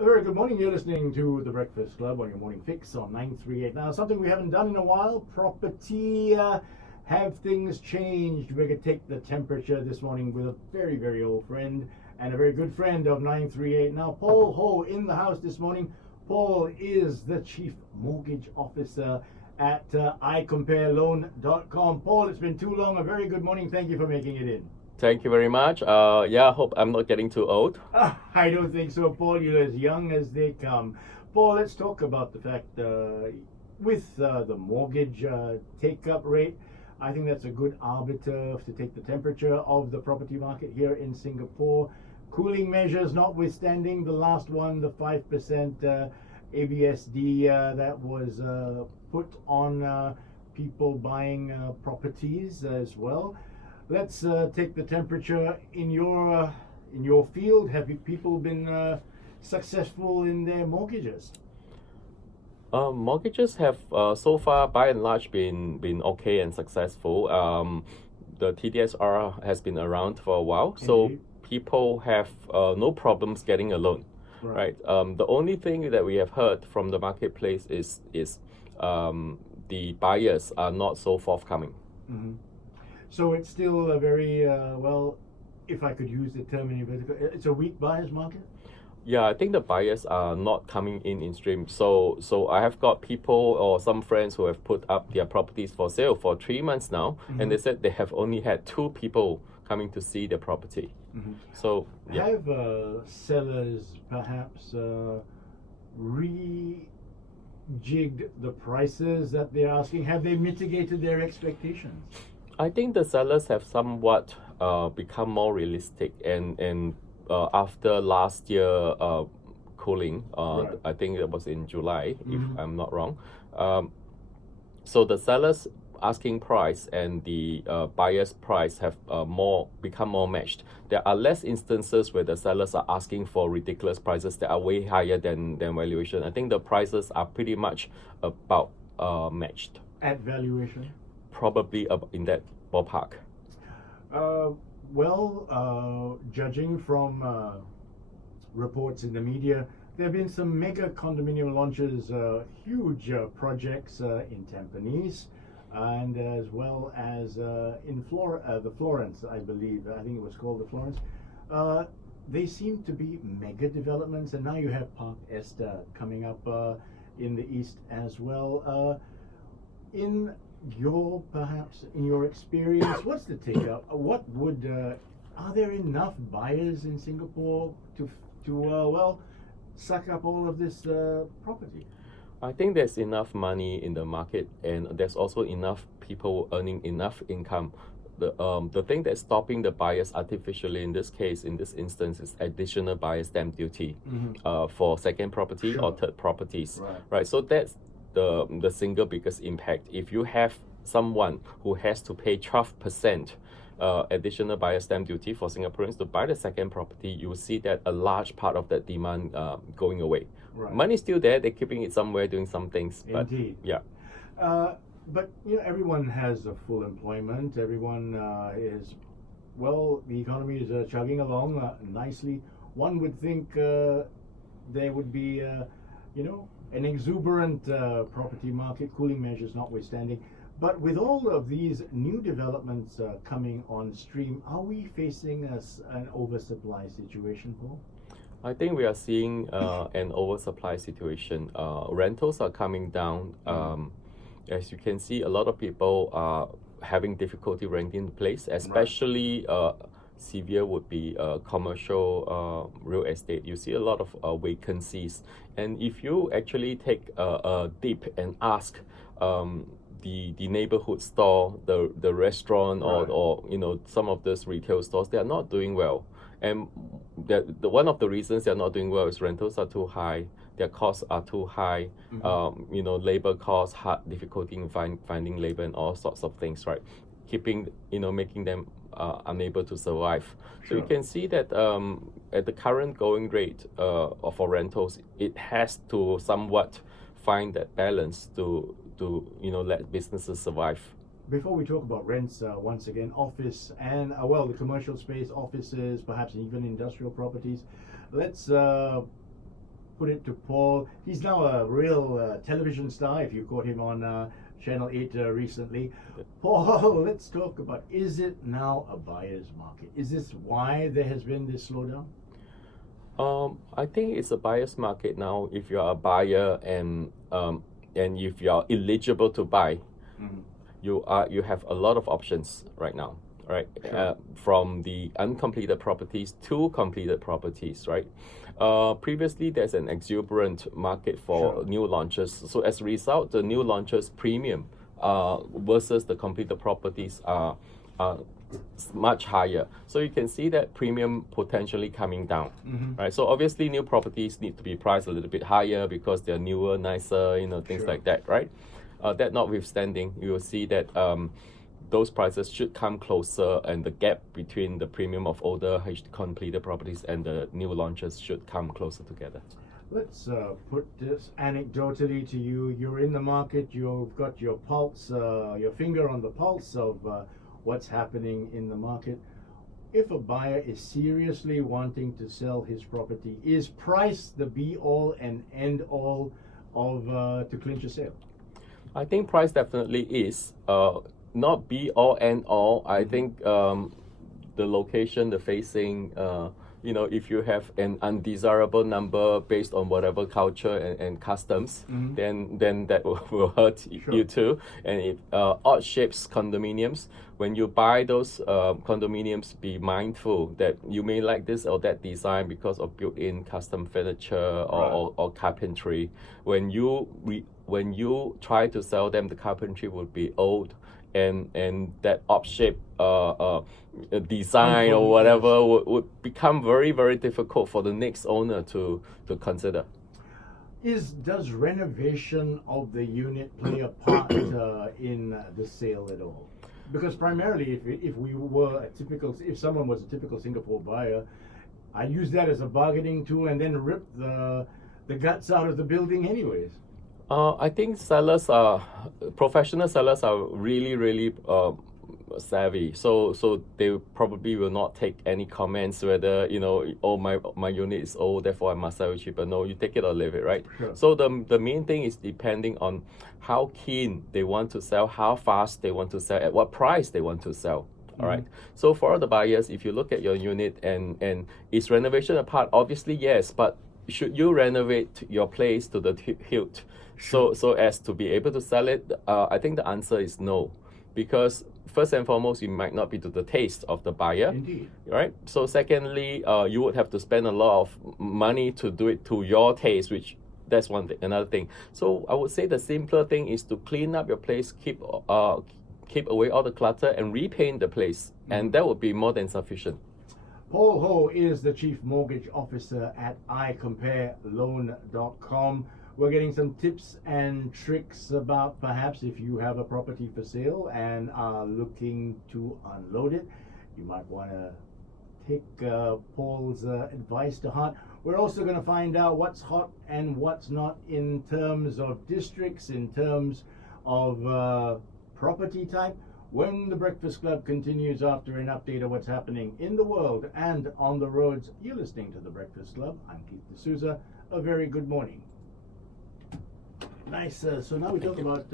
A very good morning. You're listening to The Breakfast Club on your morning fix on 938. Now, something we haven't done in a while, property. Have things changed? We're going to take the temperature this morning with a very, very old friend and a very good friend of 938. Now, Paul Ho in the house this morning. Paul is the Chief Mortgage Officer at iCompareLoan.com. Paul, it's been too long. A very good morning. Thank you for making it in. Thank you very much. I hope I'm not getting too old. I don't think so, Paul. You're as young as they come. Paul, let's talk about the fact with the mortgage take-up rate. I think that's a good arbiter to take the temperature of the property market here in Singapore. Cooling measures notwithstanding, the last one, the 5% ABSD that was put on people buying properties as well. Let's take the temperature in your field. Have people been successful in their mortgages? Mortgages have so far, by and large, been okay and successful. The TDSR has been around for a while, so Indeed. people have no problems getting a loan. Right. The only thing that we have heard from the marketplace is the buyers are not so forthcoming. Mm-hmm. So it's still a very well, if I could use the term in vertical, it's a weak buyer's market. Yeah, I think the buyers are not coming in stream. So I have got people or some friends who have put up their properties for sale for 3 months now, and they said they have only had 2 people coming to see their property. So yeah. Have sellers perhaps rejigged the prices that they're asking? Have they mitigated their expectations? I think the sellers have somewhat become more realistic, and after last year cooling, Right. I think it was in July, if I'm not wrong. So the sellers asking price and the buyer's price have become more matched. There are less instances where the sellers are asking for ridiculous prices that are way higher than valuation. I think the prices are pretty much about matched. At valuation? Probably in that ballpark. Judging from reports in the media, there have been some mega condominium launches, huge projects in Tampines, and as well as in the Florence, I believe. I think it was called the Florence. They seem to be mega developments, and now you have Park Esta coming up in the east as well. In your experience, what's the take-up? Are there enough buyers in Singapore to suck up all of this property? I think there's enough money in the market, and there's also enough people earning enough income. The thing that's stopping the buyers artificially in this instance, is additional buyer stamp duty for second property or third properties. Right. So that's the single biggest impact. If you have someone who has to pay 12% additional buyer stamp duty for Singaporeans to buy the second property, you will see that a large part of that demand going away. Right. Money's still there, they're keeping it somewhere doing some things. But Indeed. Yeah. But everyone has a full employment. Everyone the economy is chugging along nicely. One would think there would be an exuberant property market, cooling measures notwithstanding. But with all of these new developments coming on stream, are we facing an oversupply situation, Paul? I think we are seeing an oversupply situation. Rentals are coming down. As you can see, a lot of people are having difficulty renting the place, especially severe would be commercial real estate. You see a lot of vacancies, and if you actually take a dip and ask the neighborhood store, the restaurant, or some of those retail stores, they are not doing well. And one of the reasons they're not doing well is rentals are too high, their costs are too high, labor costs, difficulty in finding labor, and all sorts of things, right? Making them unable to survive. So you can see that at the current going rate for rentals, it has to somewhat find that balance to let businesses survive. Before we talk about rents, once again, office and the commercial space, offices, perhaps even industrial properties, let's put it to Paul. He's now a real television star, if you caught him on Channel 8 recently. Paul, let's talk about, is it now a buyer's market? Is this why there has been this slowdown? I think it's a buyer's market now. If you are a buyer and if you are eligible to buy, you have a lot of options right now, right? Sure. From the uncompleted properties to completed properties, right? Previously, there's an exuberant market for Sure. new launches. So as a result, the new launches premium versus the completed properties are much higher. So you can see that premium potentially coming down, right? So obviously new properties need to be priced a little bit higher because they're newer, nicer, things Sure. like that, right? That notwithstanding, you will see that those prices should come closer, and the gap between the premium of older completed properties and the new launches should come closer together. Let's put this anecdotally to you. You're in the market, you've got your pulse, your finger on the pulse of what's happening in the market. If a buyer is seriously wanting to sell his property, is price the be-all and end-all of to clinch a sale? I think price definitely is not be all and all. I think the location, the facing, if you have an undesirable number based on whatever culture and customs, then that will hurt Sure. you too. And if odd shapes condominiums, when you buy those condominiums, be mindful that you may like this or that design because of built-in custom furniture or carpentry. When you try to sell them, the carpentry would be old, and that odd shape design or whatever would become very, very difficult for the next owner to consider. Does renovation of the unit play a part in the sale at all? Because primarily, if someone was a typical Singapore buyer, I use that as a bargaining tool and then rip the guts out of the building anyways. I think professional sellers are really, really savvy. So they probably will not take any comments whether, my unit is old, therefore I must sell it cheaper. No, you take it or leave it, right? Sure. So the main thing is depending on how keen they want to sell, how fast they want to sell, at what price they want to sell. All right. So for the buyers, if you look at your unit and is renovation a part? Obviously, yes, but should you renovate your place to the hilt so as to be able to sell it? I think the answer is no, because first and foremost, it might not be to the taste of the buyer. Indeed. Right? So secondly, you would have to spend a lot of money to do it to your taste, which that's one thing. Another thing. So I would say the simpler thing is to clean up your place, keep away all the clutter, and repaint the place, and that would be more than sufficient. Paul Ho is the Chief Mortgage Officer at iCompareLoan.com. We're getting some tips and tricks about perhaps if you have a property for sale and are looking to unload it, you might want to take Paul's advice to heart. We're also going to find out what's hot and what's not in terms of districts, in terms of property type, when the Breakfast Club continues after an update of what's happening in the world and on the roads. You're listening to the Breakfast Club. I'm Keith D'Souza. A very good morning. Nice. So now we talk about